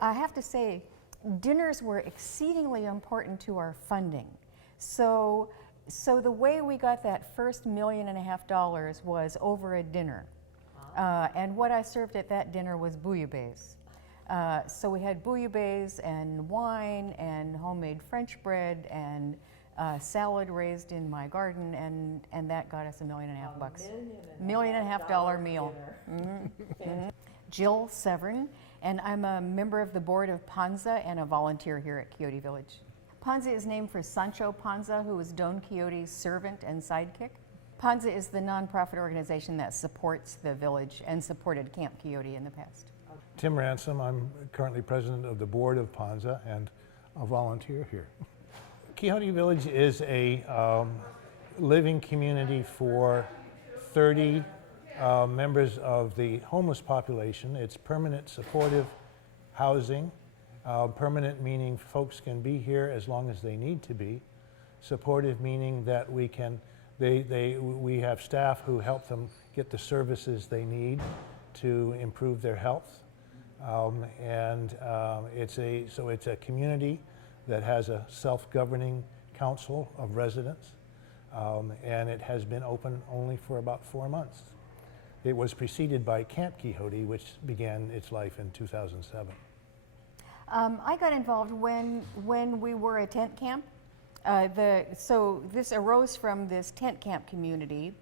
I have to say, dinners were exceedingly important to our funding. So the way we got that first $1.5 million was over a dinner. And what I served at that dinner was bouillabaisse. So we had bouillabaisse and wine and homemade French bread and salad raised in my garden, and that got us $1.5 million. $1.5 million meal. Mm-hmm. Jill Severn, and I'm a member of the board of Panza and a volunteer here at Quixote Village. Panza is named for Sancho Panza, who was Don Quixote's servant and sidekick. Panza is the nonprofit organization that supports the village and supported Camp Quixote in the past. Tim Ransom, I'm currently president of the board of Panza and a volunteer here. Quixote Village is a living community for 30 members of the homeless population. It's permanent supportive housing. Permanent meaning folks can be here as long as they need to be. Supportive meaning that we have staff who help them get the services they need to improve their health. It's a community that has a self-governing council of residents, and it has been open only for about 4 months. It was preceded by Camp Quixote, which began its life in 2007. I got involved when we were a tent camp. So this arose from this tent camp community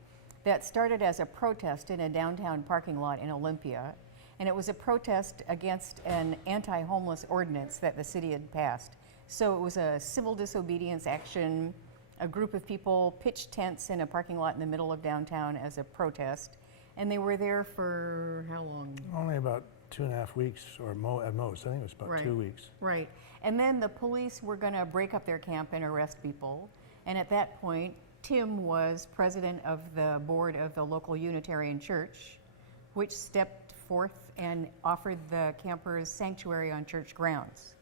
that started as a protest in a downtown parking lot in Olympia. And it was a protest against an anti-homeless ordinance that the city had passed. So it was a civil disobedience action. A group of people pitched tents in a parking lot in the middle of downtown as a protest. And they were there for how long? Only about 2.5 weeks or at most. I think it was about 2 weeks. Right. And then the police were going to break up their camp and arrest people. And at that point, Tim was president of the board of the local Unitarian Church, which stepped forth and offered the campers sanctuary on church grounds.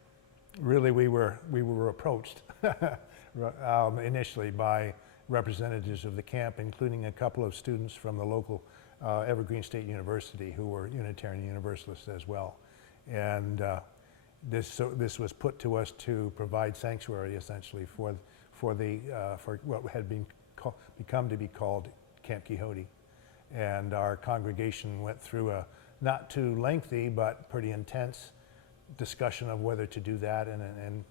Really, we were approached initially by representatives of the camp, including a couple of students from the local Evergreen State University who were Unitarian Universalists as well. And this was put to us to provide sanctuary essentially for what had become to be called Camp Quixote. And our congregation went through a not too lengthy but pretty intense discussion of whether to do that, and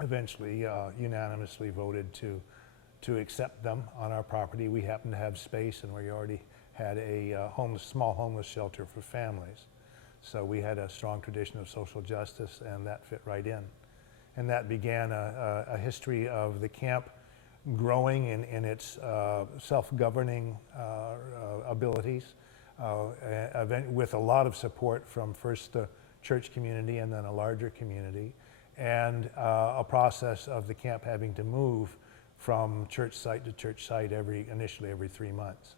eventually unanimously voted to accept them on our property. We happened to have space, and we already had a small homeless shelter for families. So we had a strong tradition of social justice, and that fit right in. And that began a history of the camp growing in its self-governing abilities, with a lot of support from first the church community and then a larger community, and a process of the camp having to move from church site to church site initially every 3 months.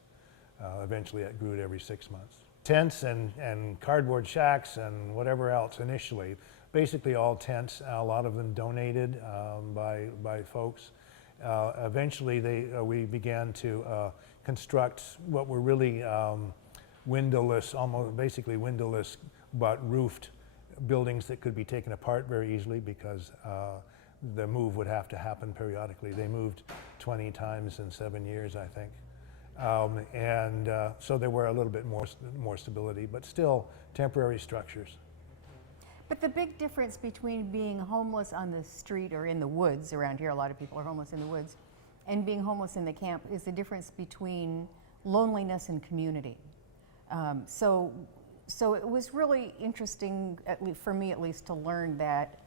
Eventually it grew to every 6 months. Tents and cardboard shacks and whatever else initially, basically all tents, a lot of them donated by folks. Eventually we began to construct what were really windowless, almost basically windowless, but roofed buildings that could be taken apart very easily because the move would have to happen periodically. They moved 20 times in 7 years, I think. So there were a little bit more stability, but still temporary structures. But the big difference between being homeless on the street or in the woods, around here a lot of people are homeless in the woods, and being homeless in the camp is the difference between loneliness and community. So it was really interesting, for me at least, to learn that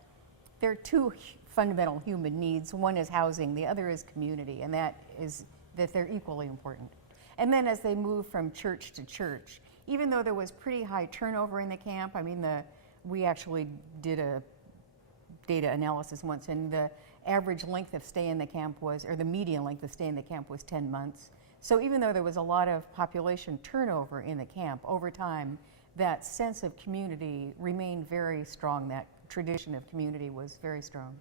there are two fundamental human needs. One is housing, the other is community, and that they're equally important. And then as they move from church to church, even though there was pretty high turnover in the camp, I mean, we actually did a data analysis once, and the average length of stay in the camp or the median length of stay in the camp was 10 months. So even though there was a lot of population turnover in the camp, over time, that sense of community remained very strong. That tradition of community was very strong.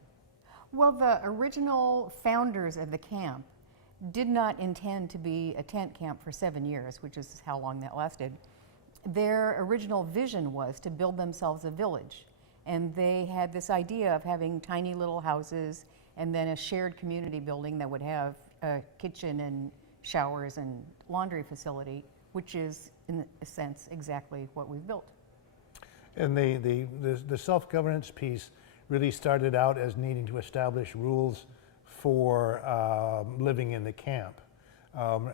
Well, the original founders of the camp did not intend to be a tent camp for 7 years, which is how long that lasted. Their original vision was to build themselves a village. And they had this idea of having tiny little houses and then a shared community building that would have a kitchen and showers and laundry facility, which is, in a sense, exactly what we've built. And the self-governance piece really started out as needing to establish rules for living in the camp.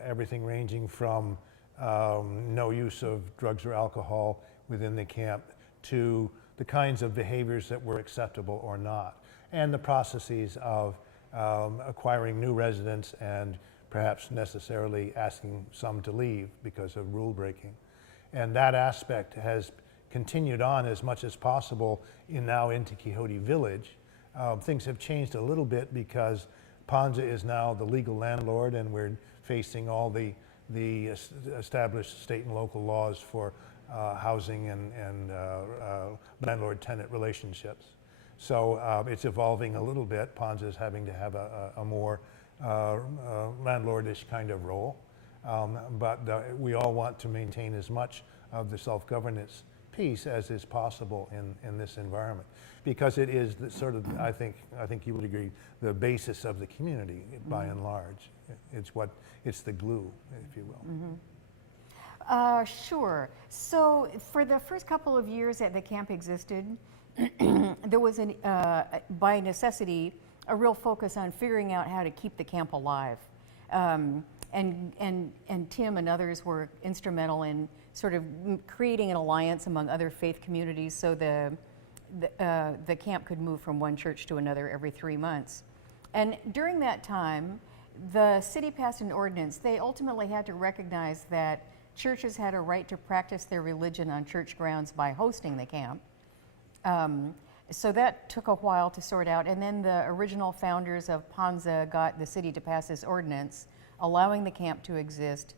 Everything ranging from no use of drugs or alcohol within the camp to the kinds of behaviors that were acceptable or not, and the processes of acquiring new residents and perhaps necessarily asking some to leave because of rule breaking. And that aspect has continued on as much as possible now into Quixote Village. Things have changed a little bit because Panza is now the legal landlord, and we're facing all the established state and local laws for housing and landlord-tenant relationships. So it's evolving a little bit. Panza is having to have a more landlordish kind of role, but we all want to maintain as much of the self-governance piece as is possible in this environment, because it is the sort of, I think you would agree, the basis of the community by and large. It's the glue, if you will. Sure. So for the first couple of years that the camp existed, there was, by necessity, a real focus on figuring out how to keep the camp alive. And Tim and others were instrumental in sort of creating an alliance among other faith communities so the camp could move from one church to another every 3 months. And during that time, the city passed an ordinance. They ultimately had to recognize that churches had a right to practice their religion on church grounds by hosting the camp. So that took a while to sort out, and then the original founders of Panza got the city to pass this ordinance allowing the camp to exist,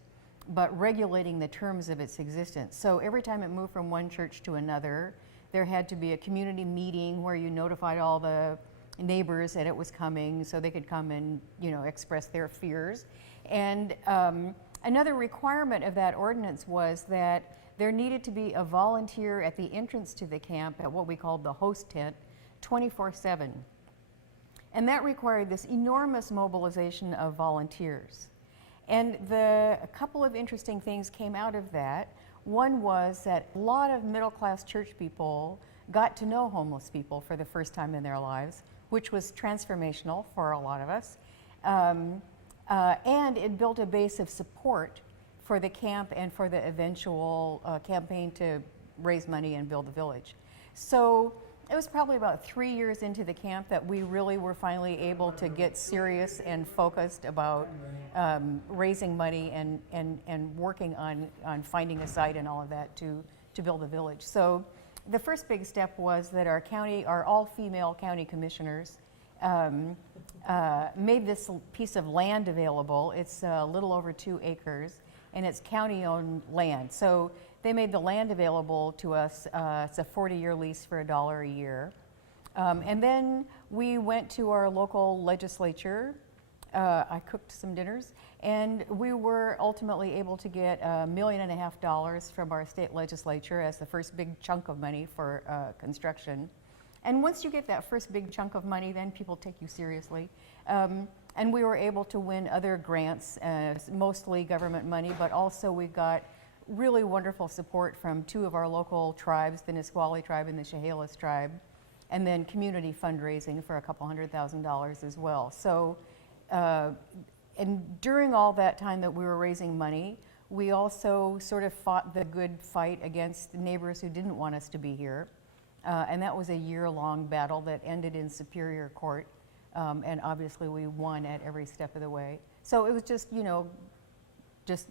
but regulating the terms of its existence. So every time it moved from one church to another, there had to be a community meeting where you notified all the neighbors that it was coming so they could come and, express their fears. And another requirement of that ordinance was that there needed to be a volunteer at the entrance to the camp at what we called the host tent 24/7. And that required this enormous mobilization of volunteers. And a couple of interesting things came out of that. One was that a lot of middle-class church people got to know homeless people for the first time in their lives, which was transformational for a lot of us. And it built a base of support for the camp and for the eventual campaign to raise money and build the village. So it was probably about 3 years into the camp that we really were finally able to get serious and focused about raising money and working on finding a site and all of that to build a village. So the first big step was that our all-female county commissioners made this piece of land available. It's a little over 2 acres, and it's county-owned land. So they made the land available to us. It's a 40-year lease for $1 a year. And then we went to our local legislature. I cooked some dinners, and we were ultimately able to get $1.5 million from our state legislature as the first big chunk of money for construction. And once you get that first big chunk of money, then people take you seriously. And we were able to win other grants, mostly government money, but also we got really wonderful support from 2 of our local tribes, the Nisqually tribe and the Chehalis tribe, and then community fundraising for $200,000 as well. So, and during all that time that we were raising money, we also sort of fought the good fight against neighbors who didn't want us to be here. And that was a year-long battle that ended in Superior Court. And obviously we won at every step of the way. So it was just, just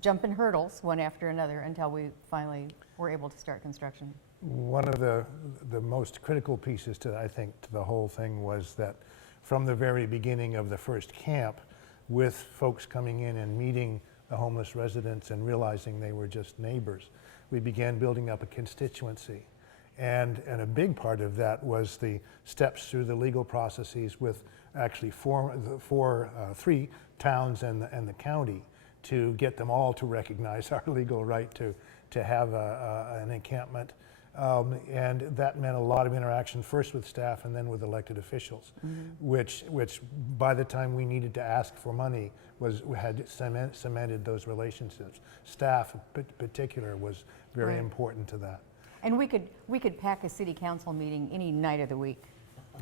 jumping hurdles one after another until we finally were able to start construction. One of the most critical pieces I think, to the whole thing was that from the very beginning of the first camp, with folks coming in and meeting the homeless residents and realizing they were just neighbors, we began building up a constituency. And a big part of that was the steps through the legal processes with actually 3 towns and the county to get them all to recognize our legal right to have an encampment And that meant a lot of interaction, first with staff and then with elected officials, which by the time we needed to ask for money had cemented those relationships. Staff in particular was very important to that. And we could pack a city council meeting any night of the week.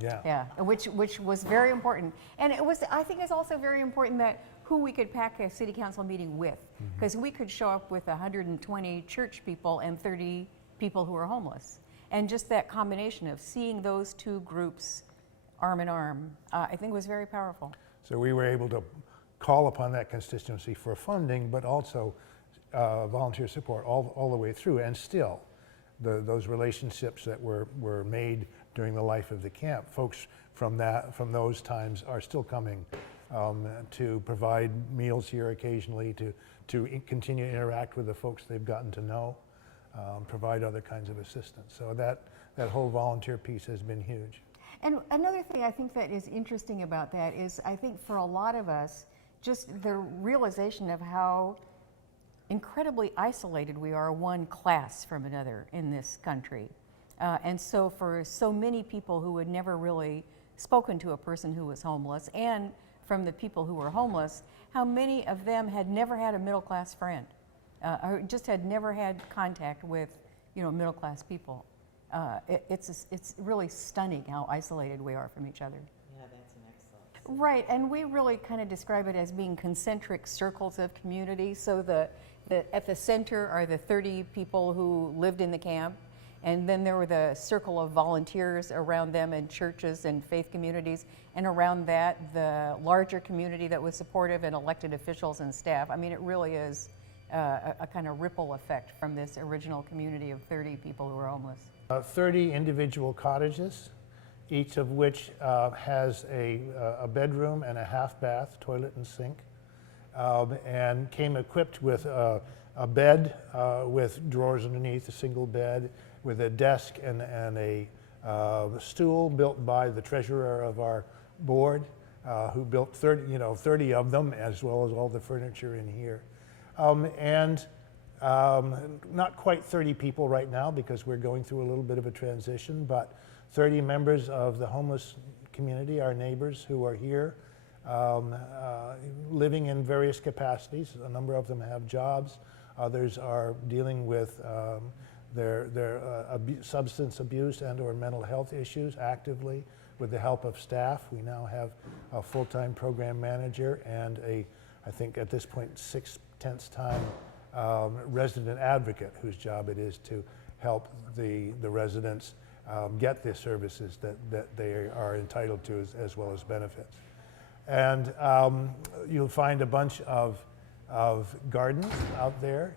Yeah. Yeah, which was very important. And I think it's also very important that who we could pack a city council meeting with, because we could show up with 120 church people and 30 people who are homeless. And just that combination of seeing those two groups arm in arm, I think was very powerful. So we were able to call upon that constituency for funding, but also volunteer support all the way through. And still, those relationships that were made during the life of the camp, folks from those times are still coming to provide meals here occasionally, to continue to interact with the folks they've gotten to know, provide other kinds of assistance. So that whole volunteer piece has been huge. And another thing I think that is interesting about that is, I think for a lot of us, just the realization of how incredibly isolated we are, one class from another in this country. And so for so many people who had never really spoken to a person who was homeless, and from the people who were homeless, how many of them had never had a middle-class friend, or just had never had contact with, middle-class people. It's really stunning how isolated we are from each other. Yeah, that's an excellent. Right, and we really kind of describe it as being concentric circles of community. So at the center are the 30 people who lived in the camp, and then there were the circle of volunteers around them, and churches and faith communities, and around that the larger community that was supportive, and elected officials and staff. I mean, it really is a kind of ripple effect from this original community of 30 people who were homeless. 30 individual cottages, each of which has a bedroom and a half bath, toilet and sink, and came equipped with a bed with drawers underneath, a single bed, with a desk and a stool built by the treasurer of our board, who built 30 of them, as well as all the furniture in here. Not quite 30 people right now, because we're going through a little bit of a transition, but 30 members of the homeless community, our neighbors who are here, living in various capacities. A number of them have jobs. Others are dealing with their substance abuse and or mental health issues actively with the help of staff. We now have a full-time program manager and I think at this point, 6/10 time resident advocate, whose job it is to help the residents get the services that they are entitled to, as well as benefits. And you'll find a bunch of gardens out there,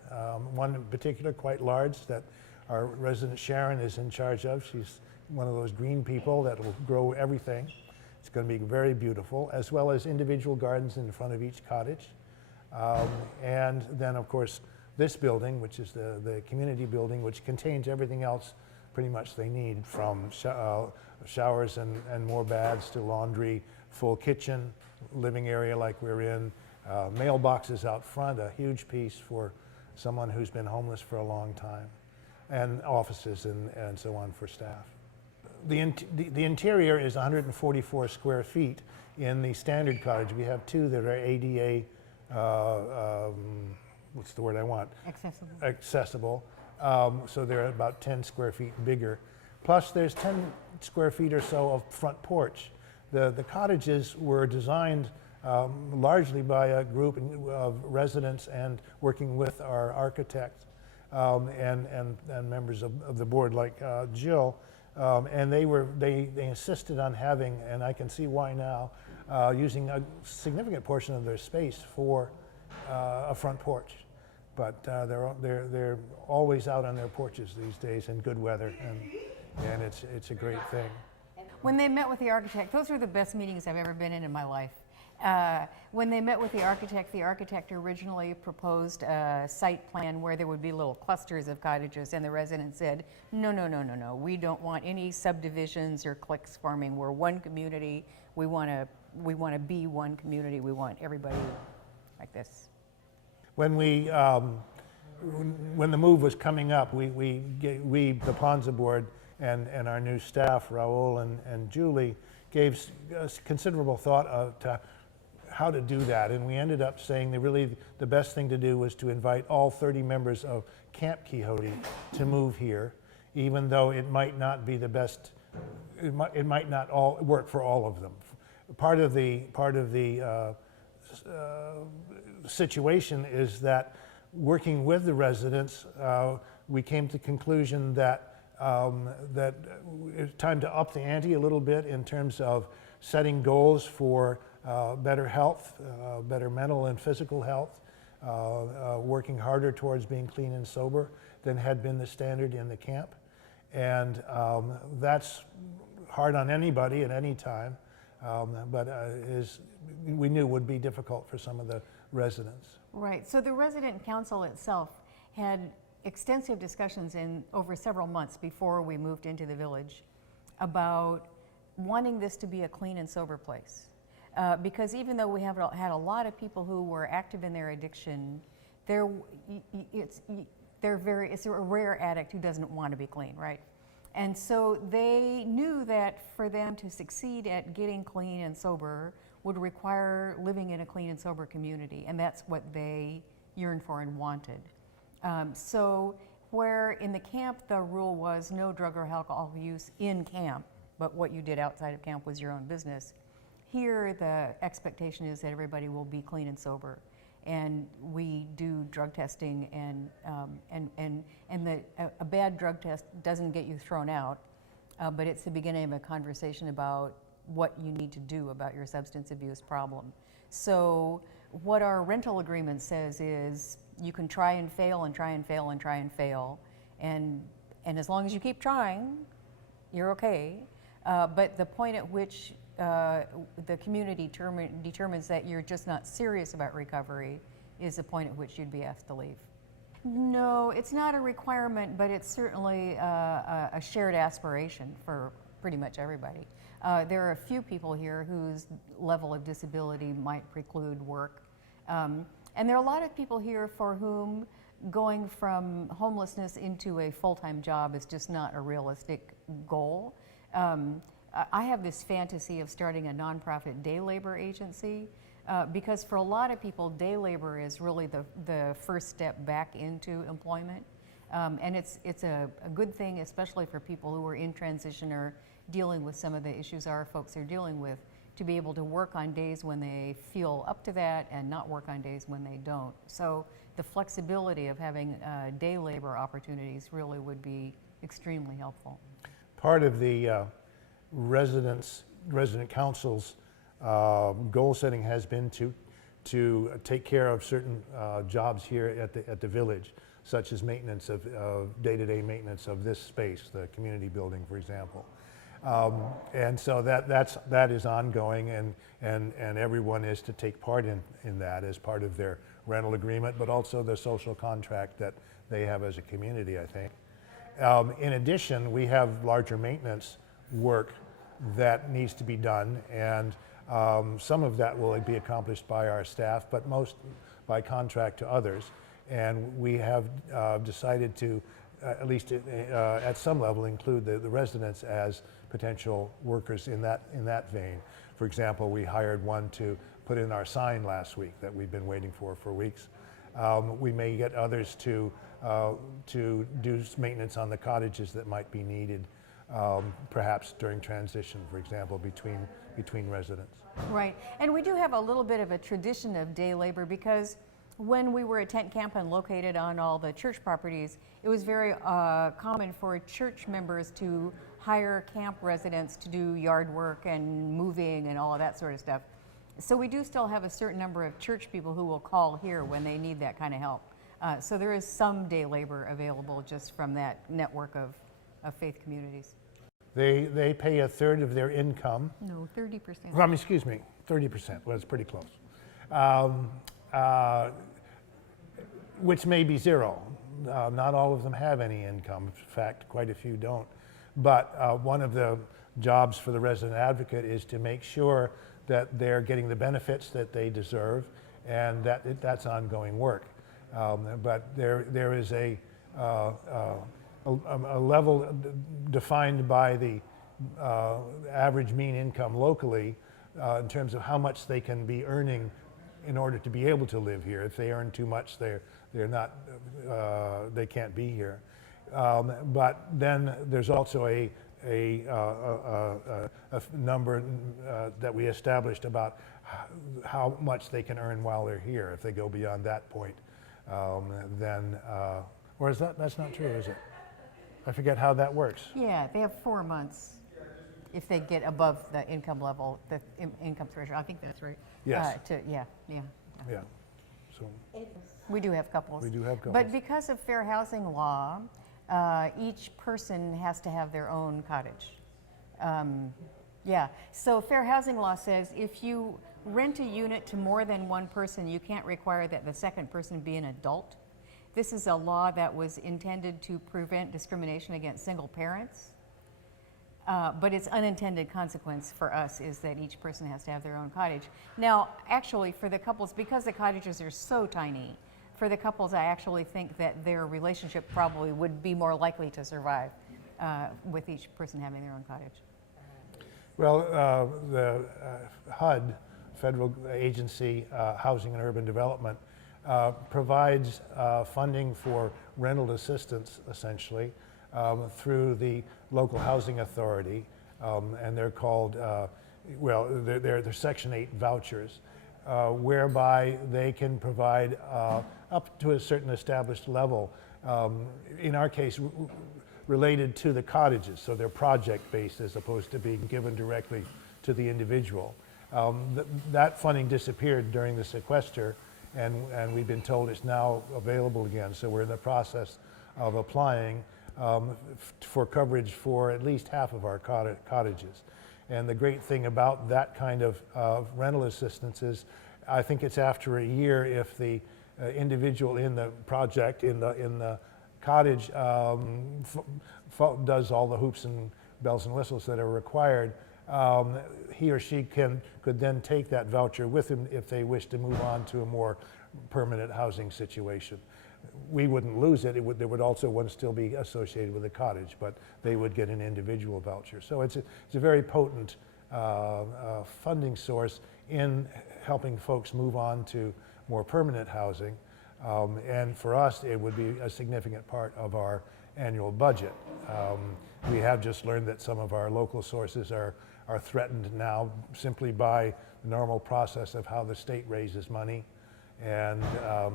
one in particular quite large that our resident Sharon is in charge of. She's one of those green people that will grow everything. It's going to be very beautiful, as well as individual gardens in front of each cottage. And then, of course, this building, which is the community building, which contains everything else pretty much they need, from showers and more baths to laundry, full kitchen, living area like we're in, mailboxes out front, a huge piece for someone who's been homeless for a long time, and offices and so on for staff. The interior is 144 square feet. In the standard cottage, we have two that are ADA, what's the word I want? Accessible. So they're about 10 square feet bigger. Plus there's 10 square feet or so of front porch. The cottages were designed largely by a group of residents and working with our architect and members of the board like Jill. And they insisted on having, and I can see why now, using a significant portion of their space for a front porch. But they're always out on their porches these days in good weather, and it's a great thing. When they met with the architect, those were the best meetings I've ever been in my life. When they met with the architect originally proposed a site plan where there would be little clusters of cottages, and the residents said, no, we don't want any subdivisions or cliques forming. We're one community. We want to be one community. We want everybody like this. When we when the move was coming up, the Panza board and our new staff, Raul and Julie, gave considerable thought to how to do that. And we ended up saying that really the best thing to do was to invite all 30 members of Camp Quixote to move here, even though it might not be the best, it might not all work for all of them. Part of the situation is that working with the residents, we came to the conclusion that that it's time to up the ante a little bit in terms of setting goals for better health, better mental and physical health, working harder towards being clean and sober than had been the standard in the camp. And that's hard on anybody at any time, but we knew would be difficult for some of the residents. Right. So the resident council itself had extensive discussions over several months before we moved into the village about wanting this to be a clean and sober place. Because even though we have had a lot of people who were active in their addiction, it's a rare addict who doesn't want to be clean, right? And so they knew that for them to succeed at getting clean and sober would require living in a clean and sober community, and that's what they yearned for and wanted. So where in the camp the rule was no drug or alcohol use in camp, but what you did outside of camp was your own business, here the expectation is that everybody will be clean and sober. And we do drug testing, a bad drug test doesn't get you thrown out, but it's the beginning of a conversation about what you need to do about your substance abuse problem. So what our rental agreement says is you can try and fail and try and fail and try and fail, and as long as you keep trying, you're okay. But the point at which the community determines that you're just not serious about recovery is the point at which you'd be asked to leave. No, it's not a requirement, but it's certainly a shared aspiration for pretty much everybody. There are a few people here whose level of disability might preclude work. And there are a lot of people here for whom going from homelessness into a full-time job is just not a realistic goal. I have this fantasy of starting a nonprofit day labor agency because for a lot of people, day labor is really the first step back into employment. And it's a good thing, especially for people who are in transition or dealing with some of the issues our folks are dealing with, to be able to work on days when they feel up to that and not work on days when they don't. So the flexibility of having day labor opportunities really would be extremely helpful. Part of the resident council's goal setting has been to take care of certain jobs here at the village, such as maintenance of day-to-day maintenance of this space, the community building, for example. And so that is ongoing, and everyone is to take part in that as part of their rental agreement, but also the social contract that they have as a community, I think. In addition, we have larger maintenance work that needs to be done, and some of that will be accomplished by our staff, but most by contract to others. And we have decided to, at least at some level, include the residents as potential workers in that vein. For example, we hired one to put in our sign last week that we've been waiting for weeks. We may get others to do maintenance on the cottages that might be needed, perhaps during transition, for example, between residents. Right, and we do have a little bit of a tradition of day labor because when we were a tent camp and located on all the church properties, it was very common for church members to hire camp residents to do yard work and moving and all of that sort of stuff. So we do still have a certain number of church people who will call here when they need that kind of help. So there is some day labor available just from that network of faith communities. They pay a third of their income. No, 30%. Excuse me, 30%. Well, it's pretty close. Which may be zero. Not all of them have any income. In fact, quite a few don't. But one of the jobs for the resident advocate is to make sure that they're getting the benefits that they deserve, and that's ongoing work. But there is a level defined by the average mean income locally in terms of how much they can be earning in order to be able to live here. If they earn too much, they're not, they can't be here. But then there's also a number that we established about how much they can earn while they're here. If they go beyond that point, then, or is that's not true, is it? I forget how that works. Yeah, they have 4 months if they get above the income level, the income threshold. I think that's right. Yes. Yeah. Yeah. So We do have couples. we do have couples. But because of fair housing law, each person has to have their own cottage. Yeah, so fair housing law says if you rent a unit to more than one person, you can't require that the second person be an adult. This is a law that was intended to prevent discrimination against single parents. But its unintended consequence for us is that each person has to have their own cottage. Now, actually, for the couples, because the cottages are so tiny, for the couples, I actually think that their relationship probably would be more likely to survive with each person having their own cottage. Well, the HUD, Federal Agency, Housing and Urban Development, provides funding for rental assistance, essentially, through the local housing authority, and they're called, well, they're Section 8 vouchers, whereby they can provide up to a certain established level, in our case, related to the cottages, so they're project-based as opposed to being given directly to the individual. That funding disappeared during the sequester, and we've been told it's now available again, so we're in the process of applying for coverage for at least half of our cottages. And the great thing about that kind of rental assistance is, I think it's after a year if the individual in the project, in the cottage, does all the hoops and bells and whistles that are required, he or she could then take that voucher with him if they wish to move on to a more permanent housing situation. We wouldn't lose it. There would also still be associated with a cottage, but they would get an individual voucher. So it's a very potent funding source in helping folks move on to more permanent housing. And for us, it would be a significant part of our annual budget. We have just learned that some of our local sources are threatened now simply by the normal process of how the state raises money. And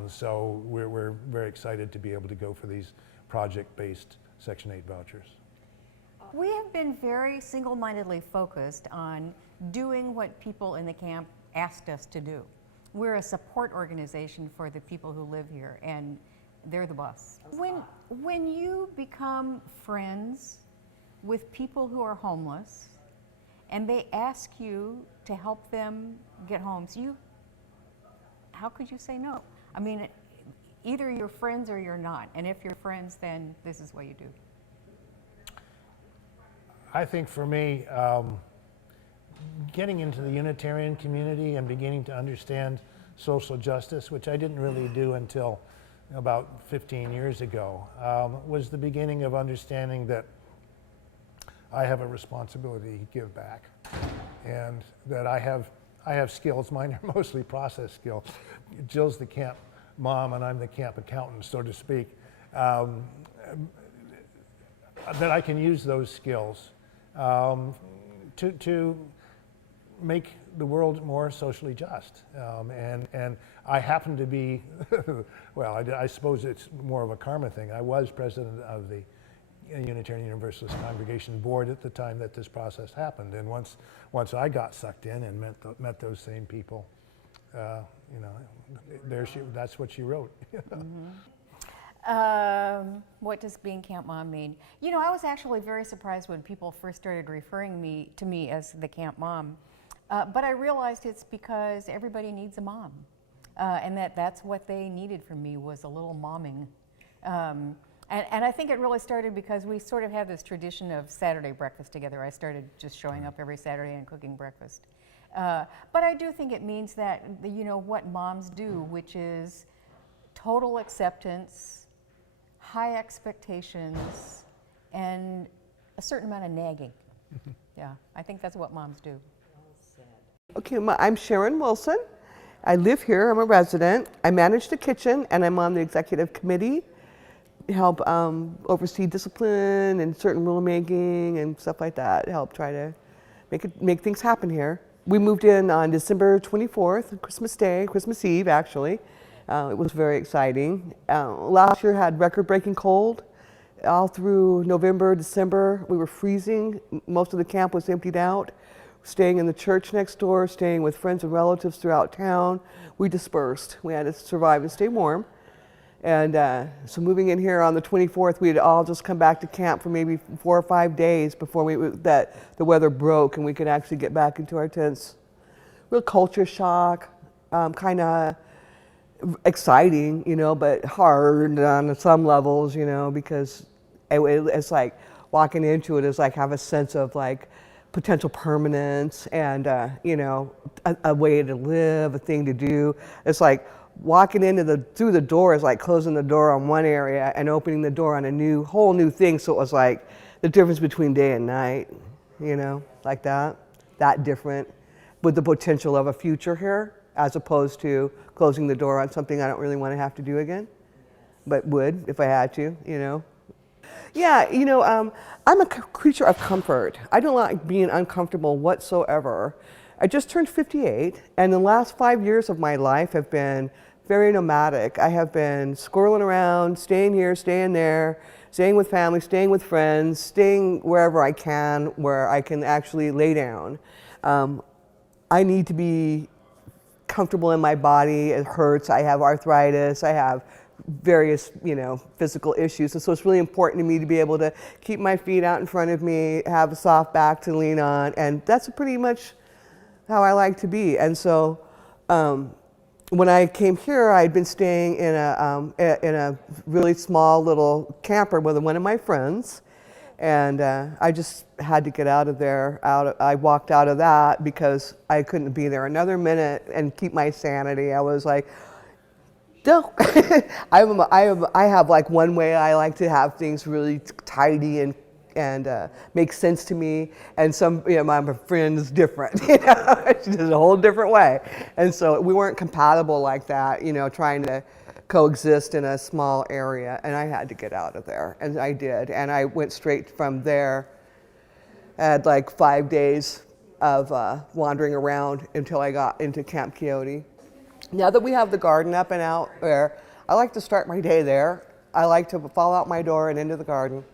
so we're very excited to be able to go for these project-based Section 8 vouchers. We have been very single-mindedly focused on doing what people in the camp asked us to do. We're a support organization for the people who live here, and they're the boss. When you become friends with people who are homeless, and they ask you to help them get homes, how could you say no? I mean, either you're friends or you're not, and if you're friends, then this is what you do. I think for me, getting into the Unitarian community and beginning to understand social justice, which I didn't really do until about 15 years ago, was the beginning of understanding that I have a responsibility to give back, and that I have skills. Mine are mostly process skills. Jill's the camp mom and I'm the camp accountant, so to speak. That I can use those skills to make the world more socially just. And I happen to be, well, I suppose it's more of a karma thing. I was president of the Unitarian Universalist Congregation Board at the time that this process happened. And once I got sucked in and met those same people, you know, that's what she wrote. What does being camp mom mean? You know, I was actually very surprised when people first started referring to me as the camp mom. But I realized it's because everybody needs a mom. And that's what they needed from me, was a little momming. And I think it really started because we sort of have this tradition of Saturday breakfast together. I started just showing up every Saturday and cooking breakfast. But I do think it means that, you know, what moms do, which is total acceptance, high expectations, and a certain amount of nagging. Yeah, I think that's what moms do. Okay, I'm Sharon Wilson. I live here, I'm a resident. I manage the kitchen and I'm on the executive committee, help oversee discipline and certain rulemaking and stuff like that, help try to make things happen here. We moved in on December 24th, Christmas Eve actually. It was very exciting. Last year had record-breaking cold. All through November, December, we were freezing. Most of the camp was emptied out. Staying in the church next door, staying with friends and relatives throughout town. We dispersed. We had to survive and stay warm. And so moving in here on the 24th, we had all just come back to camp for maybe 4 or 5 days before the weather broke and we could actually get back into our tents. Real culture shock, kind of exciting, you know, but hard on some levels, you know, because it's like walking into it is like have a sense of like potential permanence and, you know, a way to live, a thing to do. It's like walking through the door is like closing the door on one area and opening the door on a whole new thing. So it was like the difference between day and night, you know, like that different with the potential of a future here as opposed to closing the door on something I don't really want to have to do again, but would if I had to, you know. Yeah, you know, I'm a creature of comfort. I don't like being uncomfortable whatsoever. I just turned 58, and the last 5 years of my life have been very nomadic. I have been squirreling around, staying here, staying there, staying with family, staying with friends, staying wherever I can, where I can actually lay down. I need to be comfortable in my body. It hurts. I have arthritis. I have various, you know, physical issues. And so it's really important to me to be able to keep my feet out in front of me, have a soft back to lean on. And that's pretty much how I like to be. And so when I came here, I'd been staying in a really small little camper with one of my friends. And I just had to get out of there. I walked out of that because I couldn't be there another minute and keep my sanity. I was like, no. I have like one way I like to have things really tidy and make sense to me. And my friend is different. You know, she does a whole different way. And so we weren't compatible like that. You know, trying to coexist in a small area, and I had to get out of there, and I did. And I went straight from there. I had like 5 days of wandering around until I got into Camp Quixote. Now that we have the garden up and out there, I like to start my day there. I like to fall out my door and into the garden.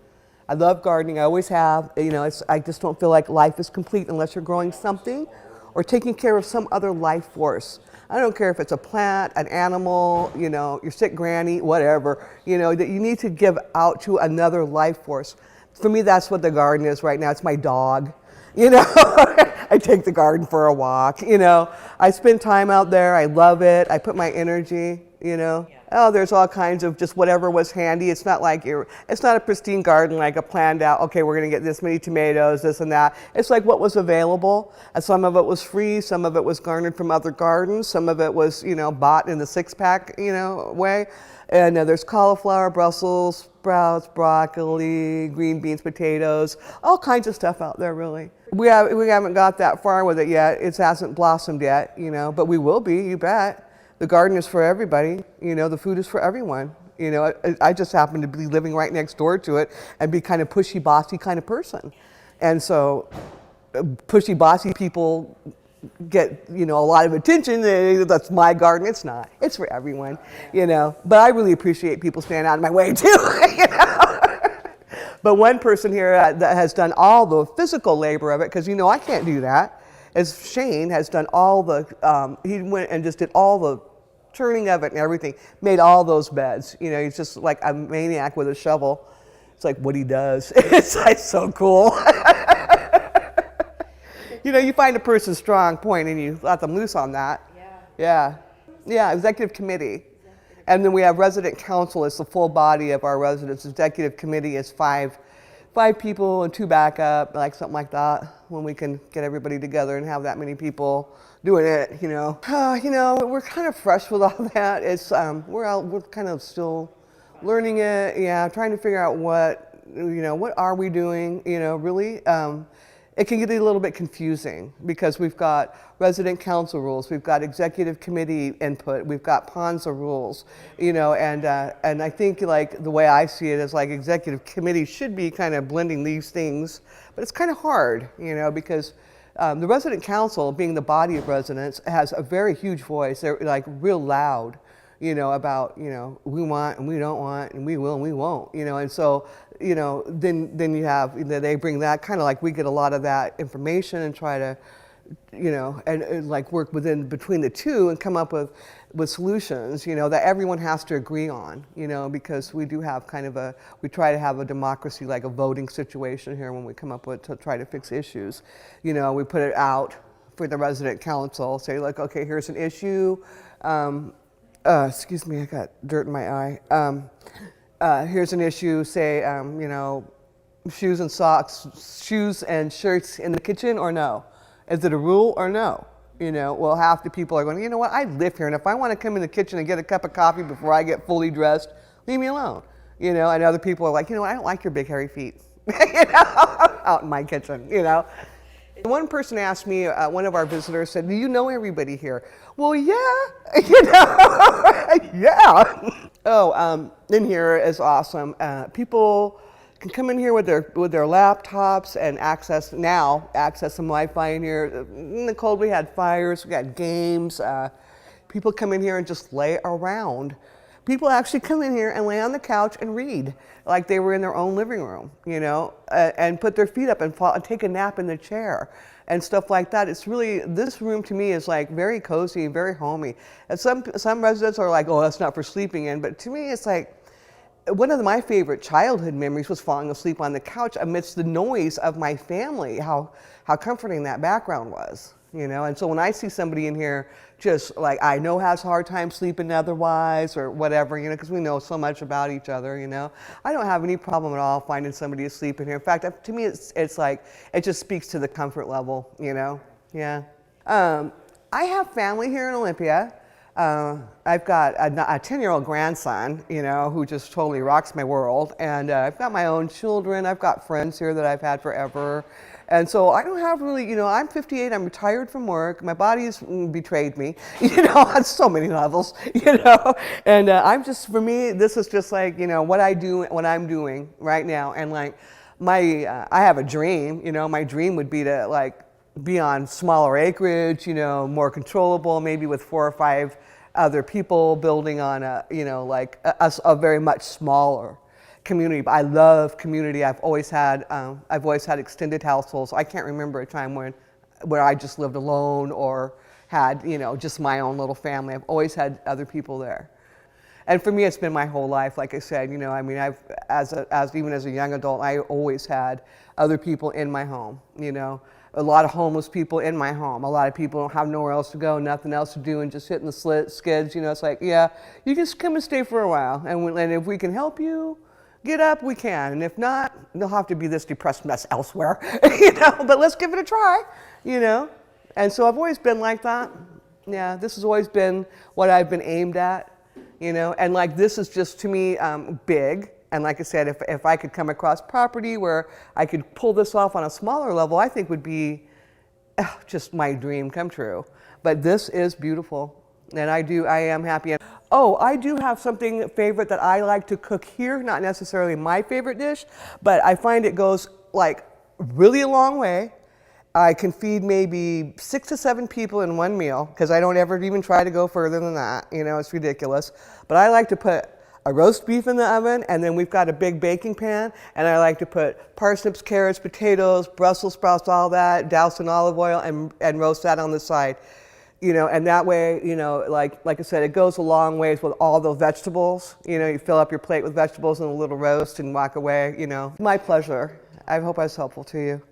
I love gardening, I always have. You know, I just don't feel like life is complete unless you're growing something or taking care of some other life force. I don't care if it's a plant, an animal, you know, your sick granny, whatever, you know, that you need to give out to another life force. For me, that's what the garden is right now. It's my dog, you know. I take the garden for a walk, you know. I spend time out there. I love it. I put my energy, you know. Oh, there's all kinds of just whatever was handy. It's not like it's not a pristine garden like a planned out, okay, we're gonna get this many tomatoes, this and that. It's like what was available. And some of it was free, some of it was garnered from other gardens, some of it was, you know, bought in the 6-pack, you know, way. And there's cauliflower, Brussels sprouts, broccoli, green beans, potatoes, all kinds of stuff out there really. We haven't got that far with it yet. It hasn't blossomed yet, you know, but we will be, you bet. The garden is for everybody, you know, the food is for everyone. You know, I just happen to be living right next door to it and be kind of pushy, bossy kind of person. And so pushy, bossy people get, you know, a lot of attention. That's my garden. It's not. It's for everyone, you know. But I really appreciate people staying out of my way too, you know. But one person here that has done all the physical labor of it, because, you know, I can't do that, is Shane has done all the, he went and just did all the turning of it and everything, made all those beds. You know, he's just like a maniac with a shovel. It's like what he does. It's like so cool. You know, you find a person's strong point and you let them loose on that. Yeah, executive committee. And then we have resident council as the full body of our residents. Executive committee is five 5 people and 2 backup, like something like that, when we can get everybody together and have that many people doing it, you know. We're kind of fresh with all that. It's we're kind of still learning it, yeah, trying to figure out what are we doing, really. It can get a little bit confusing because we've got resident council rules, we've got executive committee input, we've got Panza rules, and I think like the way I see it is like executive committee should be kind of blending these things, but it's kind of hard, because the resident council, being the body of residents, has a very huge voice. They're like real loud, about, we want and we don't want and we will and we won't, and so, then you have, they bring that kind of like we get a lot of that information and try to, and like work between the two and come up with solutions, that everyone has to agree on, because we do have we try to have a democracy, like a voting situation here when we come up with to try to fix issues. We put it out for the resident council, say like, okay, here's an issue. Excuse me, I got dirt in my eye. Here's an issue, say, shoes and socks, shoes and shirts in the kitchen or no? Is it a rule or no? Well, half the people are going, you know what, I live here, and if I want to come in the kitchen and get a cup of coffee before I get fully dressed, leave me alone. And other people are like, I don't like your big hairy feet, out in my kitchen, One person asked me, one of our visitors said, do you know everybody here? Well, yeah, yeah. Oh, in here is awesome. People can come in here with their laptops and access some Wi-Fi in here. In the cold, we had fires, we got games. People come in here and just lay around. People actually come in here and lay on the couch and read like they were in their own living room, and put their feet up and take a nap in the chair and stuff like that. It's really, this room to me is like very cozy, very homey. And some residents are like, oh, that's not for sleeping in. But to me, it's like, one of my favorite childhood memories was falling asleep on the couch amidst the noise of my family, how comforting that background was. And so when I see somebody in here just like I know has a hard time sleeping otherwise or whatever, because we know so much about each other, I don't have any problem at all finding somebody asleep in here. In fact, to me, it's like, it just speaks to the comfort level, yeah. I have family here in Olympia. I've got a 10-year-old grandson, who just totally rocks my world. And I've got my own children. I've got friends here that I've had forever. And so I don't have really, I'm 58, I'm retired from work. My body's betrayed me, on so many levels, And for me, this is just like, what I'm doing right now. And like I have a dream, my dream would be to like be on smaller acreage, more controllable, maybe with 4 or 5 other people building on a very much smaller community. But I love community. I've always had extended households. I can't remember a time where I just lived alone or had, just my own little family. I've always had other people there. And for me, it's been my whole life. Like I said, even as a young adult, I always had other people in my home, A lot of homeless people in my home. A lot of people don't have nowhere else to go, nothing else to do, and just hitting the skids. It's like, yeah, you can come and stay for a while, and if we can help you get up, we can. And if not, there'll have to be this depressed mess elsewhere, But let's give it a try, And so I've always been like that. Yeah, this has always been what I've been aimed at, And like this is just to me big. And like I said, if I could come across property where I could pull this off on a smaller level, I think would be just my dream come true. But this is beautiful, and I am happy. Oh, I do have something favorite that I like to cook here, not necessarily my favorite dish, but I find it goes like really a long way. I can feed maybe 6 to 7 people in one meal, because I don't ever even try to go further than that. It's ridiculous. But I like to put a roast beef in the oven, and then we've got a big baking pan, and I like to put parsnips, carrots, potatoes, Brussels sprouts, all that, doused in olive oil, and roast that on the side. And that way, like I said, it goes a long ways with all those vegetables. You fill up your plate with vegetables and a little roast and walk away, My pleasure. I hope I was helpful to you.